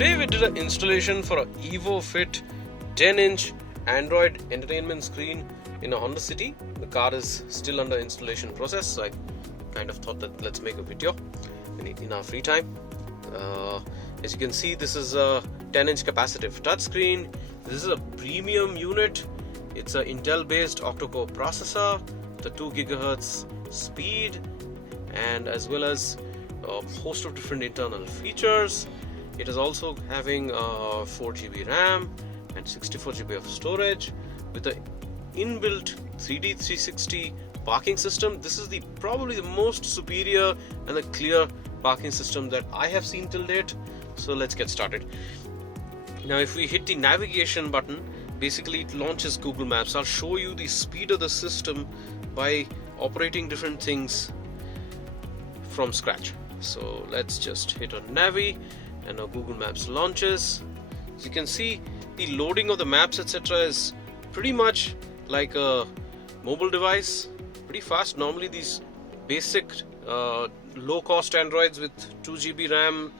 Today we did an installation for a EVO FIT 10-inch Android entertainment screen in a Honda City. The car is still under installation process, so I kind of thought that let's make a video in our free time. As you can see, this is a 10-inch capacitive touchscreen. This is a premium unit. It's an Intel based Octa-core processor, the 2 GHz speed, and as well as a host of different internal features. It is also having 4 GB RAM and 64 GB of storage with the inbuilt 3D 360 parking system. This is probably the most superior and the clear parking system that I have seen till date. So let's get started. Now if we hit the navigation button, basically it launches Google Maps. I'll show you the speed of the system by operating different things from scratch. So let's just hit on Navi and now Google Maps launches. As you can see, the loading of the maps etc. is pretty much like a mobile device, pretty fast. Normally these basic low-cost Androids with 2 GB RAM,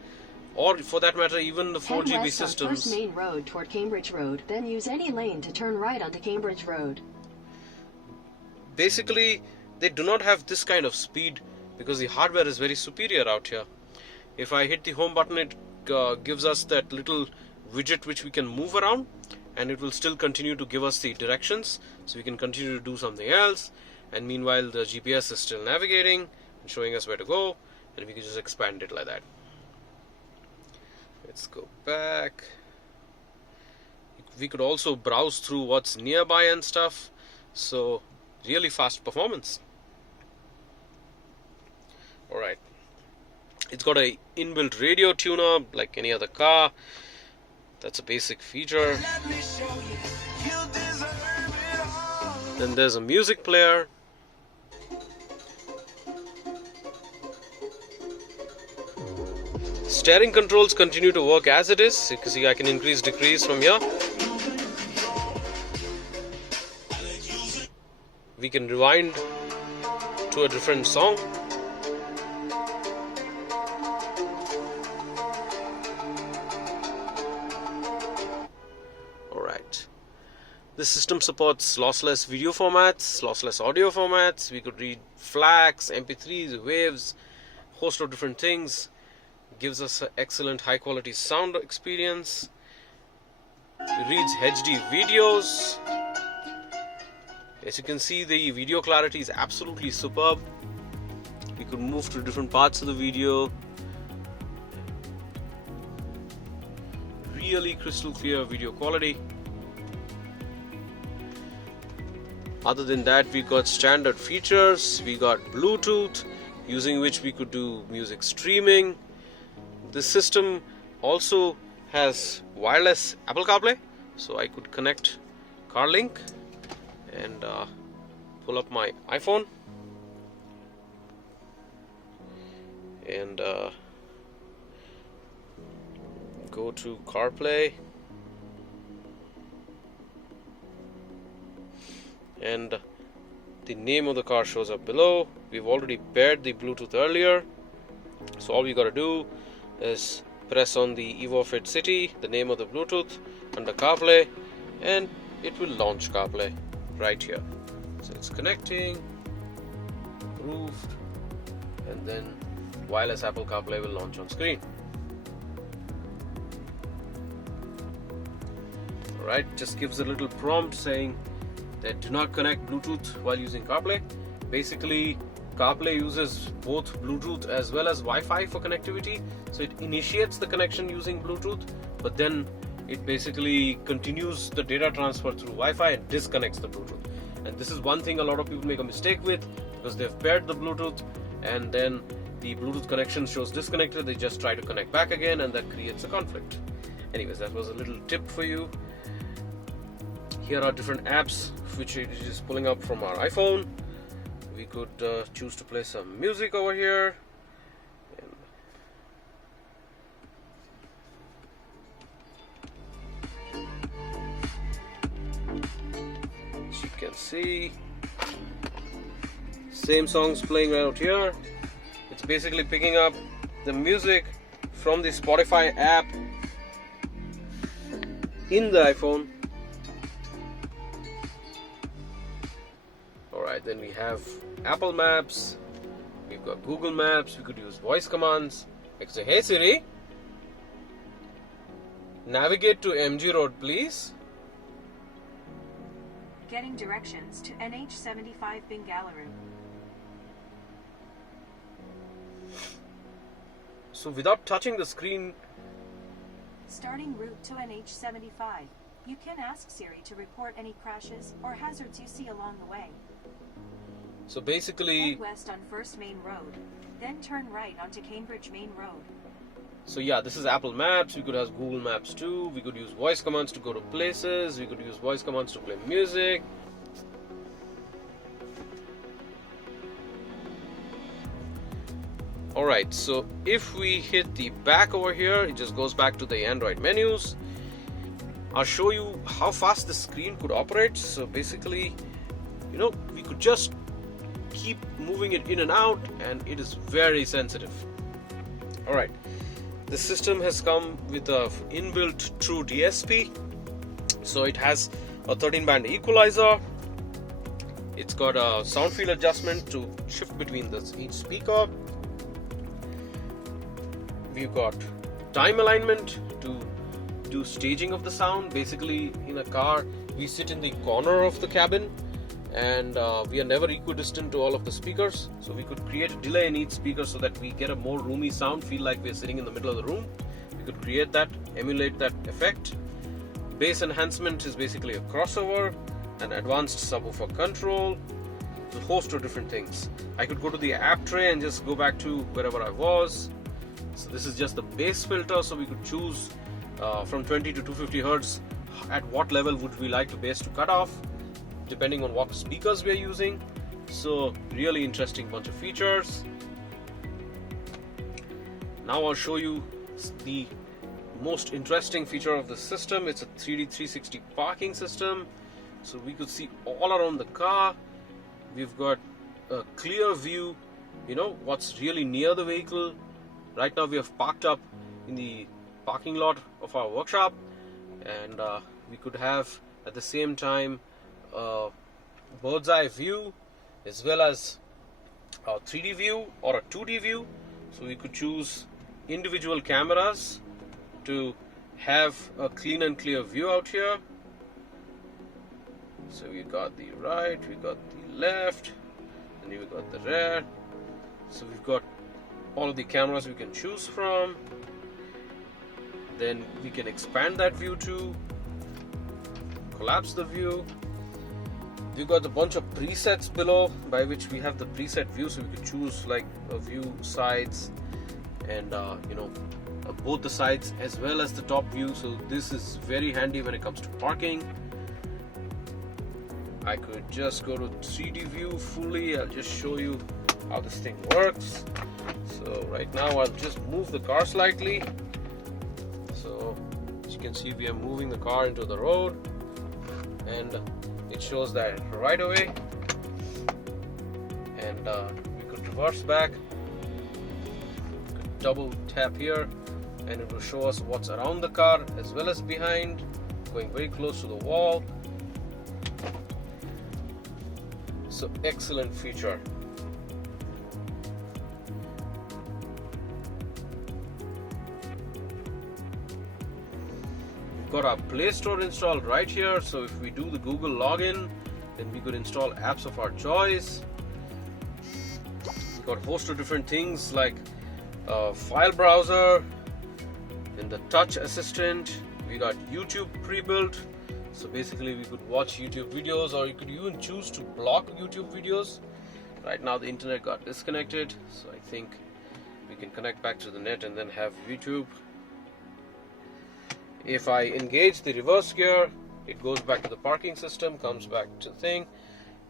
or for that matter even the 4 GB systems. First main road toward Cambridge Road, then use any lane to turn right onto Cambridge Road. Basically they do not have this kind of speed because the hardware is very superior out here. If I hit the home button, it gives us that little widget which we can move around, and it will still continue to give us the directions, so we can continue to do something else, and meanwhile the GPS is still navigating and showing us where to go, and we can just expand it like that. Let's go back. We could also browse through what's nearby and stuff, so really fast performance. Alright, it's got a inbuilt radio tuner like any other car. That's a basic feature. Then there's a music player. Steering controls continue to work as it is. You can see I can increase, decrease from here. We can rewind to a different song. Alright. This system supports lossless video formats, lossless audio formats. We could read FLACs, MP3s, waves, host of different things. Gives us an excellent high quality sound experience. It reads HD videos. As you can see, the video clarity is absolutely superb. We could move to different parts of the video. Really crystal clear video quality. Other than that, we got standard features. We got Bluetooth, using which we could do music streaming. This system also has wireless Apple Carplay, so I could connect CarLink and pull up my iPhone and go to Carplay, and the name of the car shows up below. We've already paired the Bluetooth earlier, so all we got to do is press on the EVO FIT City, the name of the Bluetooth, under CarPlay, and it will launch CarPlay right here. So it's connecting, approved, and then wireless Apple CarPlay will launch on screen. Alright, just gives a little prompt saying that do not connect Bluetooth while using CarPlay. Basically, CarPlay uses both Bluetooth as well as Wi-Fi for connectivity, so it initiates the connection using Bluetooth, but then it basically continues the data transfer through Wi-Fi and disconnects the Bluetooth. And this is one thing a lot of people make a mistake with, because they've paired the Bluetooth and then the Bluetooth connection shows disconnected. They just try to connect back again, and that creates a conflict. Anyways, that was a little tip for you. Here are different apps which it is pulling up from our iPhone. We could choose to play some music over here. As you can see, same songs playing right out here. It's basically picking up the music from the Spotify app in the iPhone. Alright, then we have Apple Maps, we've got Google Maps, we could use voice commands. I could say, hey Siri, navigate to MG Road please. Getting directions to NH75 Bengaluru. So without touching the screen, Starting route to NH75. You can ask Siri to report any crashes or hazards you see along the way. so basically, Head west on First Main Road, then turn right onto Cambridge Main Road. so yeah, this is Apple Maps. We could have Google Maps too. We could use voice commands to go to places. We could use voice commands to play music. Alright, so if we hit the back over here, it just goes back to the Android menus. I'll show you how fast the screen could operate. So basically, we could just keep moving it in and out, and it is very sensitive. Alright, the system has come with a inbuilt true DSP. So it has a 13-band equalizer. It's got a sound field adjustment to shift between each speaker. We've got time alignment to do staging of the sound. Basically, in a car, we sit in the corner of the cabin, and we are never equidistant to all of the speakers. So we could create a delay in each speaker so that we get a more roomy sound, feel like we're sitting in the middle of the room. We could create that, emulate that effect. Bass enhancement is basically a crossover, an advanced subwoofer control, a host of different things. I could go to the app tray and just go back to wherever I was. So this is just the bass filter, so we could choose from 20 to 250 Hertz at what level would we like the bass to cut off, depending on what speakers we are using. So really interesting bunch of features. Now I'll show you the most interesting feature of the system. It's a 3D 360 parking system, so we could see all around the car. We've got a clear view, what's really near the vehicle. Right now we have parked up in the parking lot of our workshop, and we could have at the same time a bird's eye view as well as a 3D view or a 2D view. So we could choose individual cameras to have a clean and clear view out here. So we got the right, we got the left, and we got the rear. So we've got all of the cameras we can choose from. Then we can expand that view to collapse the view. We've got a bunch of presets below by which we have the preset view, so we could choose like a view sides and both the sides as well as the top view. So this is very handy when it comes to parking. I could just go to 3D view fully. I'll just show you how this thing works. So right now I'll just move the car slightly. So as you can see, we are moving the car into the road, and it shows that right away. And we could reverse back, we could double tap here, and it will show us what's around the car as well as behind, going very close to the wall. So excellent feature. Got our Play Store installed right here, so if we do the Google login, then we could install apps of our choice. We got a host of different things like file browser, then the touch assistant. We got YouTube pre-built, so basically we could watch YouTube videos, or you could even choose to block YouTube videos. Right now the internet got disconnected, so I think we can connect back to the net and then have YouTube. If I engage the reverse gear, it goes back to the parking system, comes back to the thing.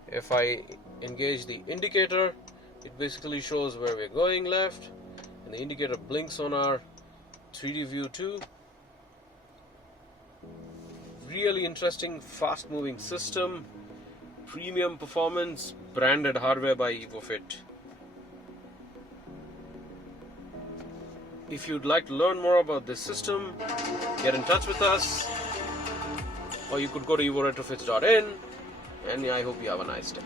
If I engage the indicator, it basically shows where we're going left, and the indicator blinks on our 3D view too. Really interesting, fast moving system, premium performance, branded hardware by EVO FIT. If you'd like to learn more about this system, get in touch with us. or you could go to evoretrofits.in, and I hope you have a nice day.